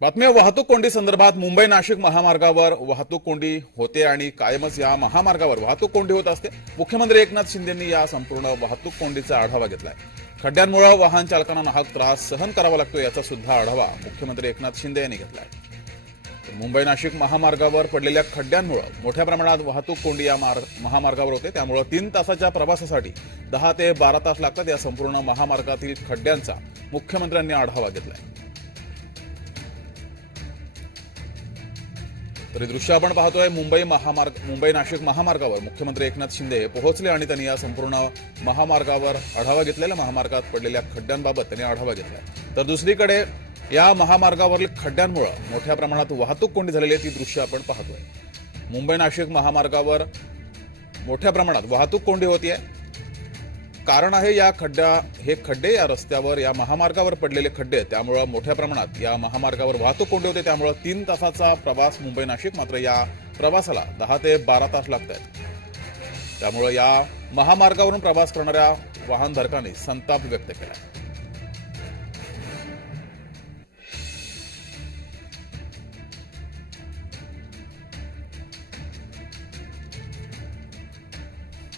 बातम्या वाहतूक कोंडी संदर्भात मुंबई नाशिक महामार्गावर वाहतूक कोंडी होते आणि कायमच या महामार्गावर वाहतूक कोंडी होत असते. मुख्यमंत्री एकनाथ शिंदेंनी या संपूर्ण वाहतूक कोंडीचा आढावा घेतलाय. खड्ड्यांमुळे वाहन चालकांना नाहक त्रास सहन करावा लागतो याचा सुद्धा आढावा मुख्यमंत्री एकनाथ शिंदे यांनी घेतलाय. मुंबई नाशिक महामार्गावर पडलेल्या खड्ड्यांमुळे मोठ्या प्रमाणात वाहतूक कोंडी या महामार्गावर होते. त्यामुळे तीन तासाच्या प्रवासासाठी दहा ते बारा तास लागतात या संपूर्ण महामार्गातील खड्ड्यांचा मुख्यमंत्र्यांनी आढावा घेतलाय. तर हे दृश्य आपण पाहतोय मुंबई महामार्ग मुंबई नाशिक महामार्गावर. मुख्यमंत्री एकनाथ शिंदे पोहोचले आणि त्यांनी या संपूर्ण महामार्गावर आढावा घेतलेल्या महामार्गात पडलेल्या खड्ड्यांबाबत त्यांनी आढावा घेतला तर दुसरीकडे या महामार्गावरील खड्ड्यांमुळे मोठ्या प्रमाणात वाहतूक कोंडी झालेली आहे ती दृश्य आपण पाहतोय. मुंबई नाशिक महामार्गावर मोठ्या प्रमाणात वाहतूक कोंडी होती आहे कारण आहे या खड्ड्या हे खड्डे या रस्त्यावर या महामार्गावर पडलेले खड्डे त्यामुळं मोठ्या प्रमाणात या महामार्गावर वाहतूक कोंडी होते. त्यामुळं तीन तासाचा प्रवास मुंबई नाशिक मात्र या प्रवासाला दहा ते बारा तास लागत आहेत. त्यामुळं या महामार्गावरून प्रवास करणाऱ्या वाहनधारकांनी संताप व्यक्त केला